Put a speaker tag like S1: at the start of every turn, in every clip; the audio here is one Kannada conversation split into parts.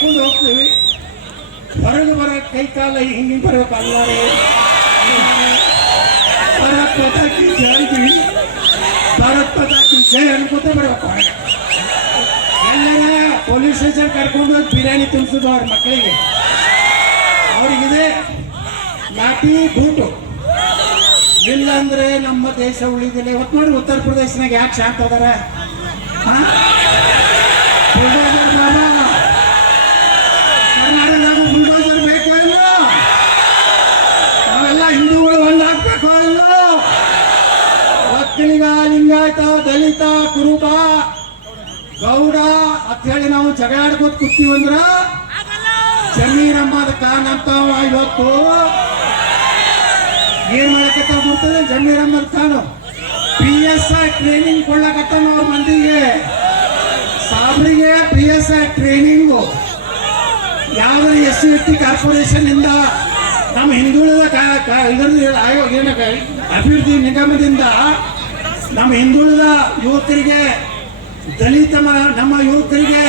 S1: ಕೈ ಹೋಗ್ತೀವಿ ಹೊರಗೆ ಬರ ಕೈ ಭಾರತ್ ಮಾತಾ ಕಿ ಜೈ ಬಿ. ಭಾರತ್ ಪತಾಕಿ ಜಯ ಜೈ ಅನ್ಕೋತ ಬರ್ಬೇಕು ಹೊರಗೆ ಪೊಲೀಸ್ ಸ್ಟೇಷನ್ ಕರ್ಕೊಂಡು ಹೋಗಿ ಬಿರಿಯಾನಿ ತಿನ್ಸೋದು ಅವ್ರ ಮಕ್ಕಳಿಗೆ. ಅವರಿಗಿದೆ ನಾಟಿ ಬೂಟು. ಇಲ್ಲಾಂದ್ರೆ ನಮ್ಮ ದೇಶ ಉಳಿದಿಲ್ಲ. ಇವತ್ತು ನೋಡಿ ಉತ್ತರ ಪ್ರದೇಶನಾಗ ಯಾಕೆ ಶಾಂತ ಅದಾರ? ಕುರುಬ, ಗೌಡ ಅಂತ ಹೇಳಿ ನಾವು ಜಗಾಡ್ಕೋತ ಕೂತೀವಂದ್ರ ಅಂದ್ರ? ಜಮೀರಮ್ಮದ ಖಾನ್ ಅಂತ ಇವತ್ತು ಏನ್ ಮಾಡಕತ್ತ ಗೊತ್ತದೆ Zameer Ahmed Khan P S I training ಕೊಡ್ಲಕತ್ತ ಅವ್ರ ಮಂದಿಗೆ. ಸಾಬ್ರಿಗೆ ಪಿ ಎಸ್ ಐ ಟ್ರೈನಿಂಗು ಯಾವ್ದಾರ S C S T corporation ಇಂದ? ನಮ್ಮ ಹಿಂದುಳಿದ ಆಯೋಗ ಏನ ಅಭಿವೃದ್ಧಿ ನಿಗಮದಿಂದ ನಮ್ಮ ಹಿಂದುಳಿದ ಯುವಕರಿಗೆ, ದಲಿತ ನಮ್ಮ ಯುವಕರಿಗೆ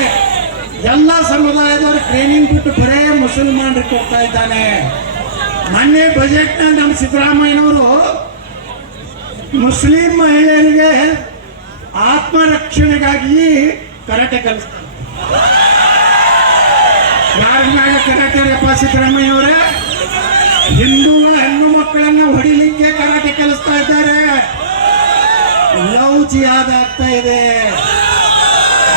S1: ಎಲ್ಲ ಸಮುದಾಯದವರು ಟ್ರೈನಿಂಗ್ ಬಿಟ್ಟು ಬರೇ ಮುಸಲ್ಮಾನರಿಗೆ ಕೊಡ್ತಾ ಇದ್ದಾನೆ. ಮೊನ್ನೆ ಬಜೆಟ್ನ ನಮ್ಮ ಸಿದ್ದರಾಮಯ್ಯನವರು ಮುಸ್ಲಿಂ ಮಹಿಳೆಯರಿಗೆ ಆತ್ಮರಕ್ಷಣೆಗಾಗಿ ಕರಾಟೆ ಕಲಿಸ್ತಾರೆ. ಯಾರ ಕರಾಟೆ ರಪ್ಪ ಸಿದ್ದರಾಮಯ್ಯವರೇ ಹಿಂದೂಗಳ ಹೆಣ್ಣು ಮಕ್ಕಳನ್ನು ಹೊಡಿಲಿಕ್ಕೆ ಕರಾಟೆ ಕಲಿಸ್ತಾ ಇದ್ದಾರೆ. ಲವ್ ಜಿಯಾದ ಆಗ್ತಾ ಇದೆ.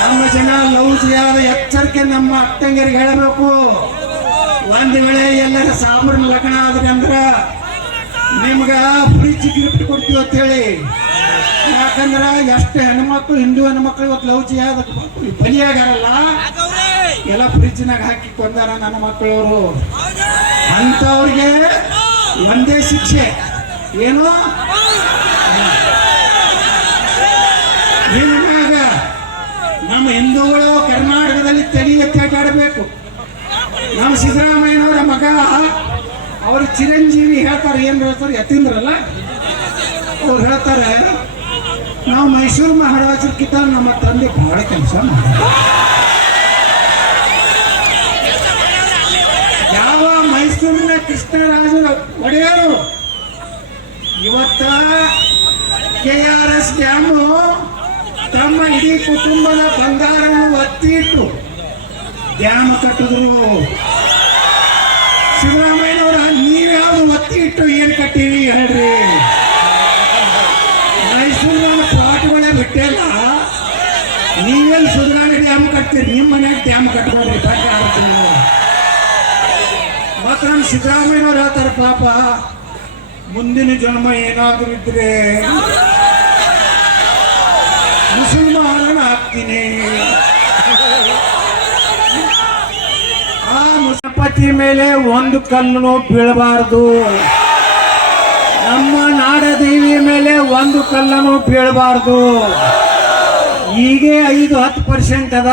S1: ನಮ್ಮ ಜನ ಲವ್ ಜಿಯಾದ ಎಚ್ಚರಿಕೆ ನಮ್ಮ ಅಕ್ಕಂಗರಿಗೆ ಹೇಳಬೇಕು. ಒಂದ್ ವೇಳೆ ಎಲ್ಲರ ಸಾಬ್ರನ ಲಗ್ನ ಆದ್ರೆ ಅಂದ್ರ ನಿಮ್ಗ ಫ್ರಿಜ್ ಗಿಫ್ಟ್ ಕೊಡ್ತೀವಿ ಅಂತ ಹೇಳಿ ಯಾಕಂದ್ರ ಎಷ್ಟು ಹೆಣ್ಮಕ್ಳು, ಹಿಂದೂ ಹೆಣ್ಮಕ್ಳು ಇವತ್ತು ಲವ್ ಜಿಯಾದ ಬಲಿಯಾಗಾರಲ್ಲ. ಎಲ್ಲ ಫ್ರಿಜ್ನಾಗ ಹಾಕಿ ಕೊಂದಾರ ನನ್ನ ಮಕ್ಕಳವರು. ಅಂತವ್ರಿಗೆ ಒಂದೇ ಶಿಕ್ಷೆ. ಏನು? ನಮ್ಮ ಸಿದ್ದರಾಮಯ್ಯನವರ ಮಗ, ಅವರು ಚಿರಂಜೀವಿ ಹೇಳ್ತಾರೆ, ಏನು ಹೇಳ್ತಾರೆ ಯತೀಂದ್ರಲ್ಲ? ಅವ್ರು ಹೇಳ್ತಾರೆ, ನಾವು ಮೈಸೂರು ಮಹಾರಾಜರ್ಕಿಂತ ನಮ್ಮ ತಂದೆ ಬಹಳ ಕೆಲಸ ಯಾವ ಮೈಸೂರಿನ ಕೃಷ್ಣರಾಜ ಒಡೆಯರು? ಇವತ್ತ ಕೆ ಆರ್ ಎಸ್ ಡ್ಯಾಮು ತಮ್ಮ ಇಡೀ ಕುಟುಂಬದ ಬಂಗಾರವನ್ನು ಒತ್ತಿಟ್ಟು ಡ್ಯಾಮ್ ಕಟ್ಟಿದ್ರು. ಸಿದ್ದರಾಮಯ್ಯನವರ, ನೀವ್ಯಾವ್ದು ಒತ್ತಿ ಇಟ್ಟು ಏನು ಕಟ್ಟಿರಿ ಹೇಳ್ರಿ. ಮೈಸೂರಿನ ಪ್ಲಾಟ್ಗಳೇ ಬಿಟ್ಟಿಲ್ಲ ನೀವೆಲ್ಲಿ ಸುಧಾರಣೆ ಡ್ಯಾಮ್ ಕಟ್ತೀರಿ? ನಿಮ್ಮ ಮನೆಯಾಗ ಡ್ಯಾಮ್ ಕಟ್ಕೊಳ್ರಿ ಬಗ್ಗೆ ಆಗ್ತೀನಿ ಮತ್ತು ನಮ್ಮ ಸಿದ್ದರಾಮಯ್ಯನವ್ರು ಹೇಳ್ತಾರೆ, ಪಾಪ, ಮುಂದಿನ ಜನ್ಮ ಏನಾದರೂ ಇದ್ರೆ ಮುಸಲ್ಮಾನನ ಆಗ್ತೀನಿ ಮುಸಪತಿ ಮೇಲೆ ಒಂದು ಕಲ್ಲನ್ನು ಬೀಳಬಾರದು. ನಮ್ಮ ನಾಡದೇವಿಯ ಮೇಲೆ ಒಂದು ಕಲ್ಲನ್ನು ಬೀಳಬಾರದು. ಈಗೇ ಐದು ಹತ್ತು ಪರ್ಸೆಂಟ್ ಅದ.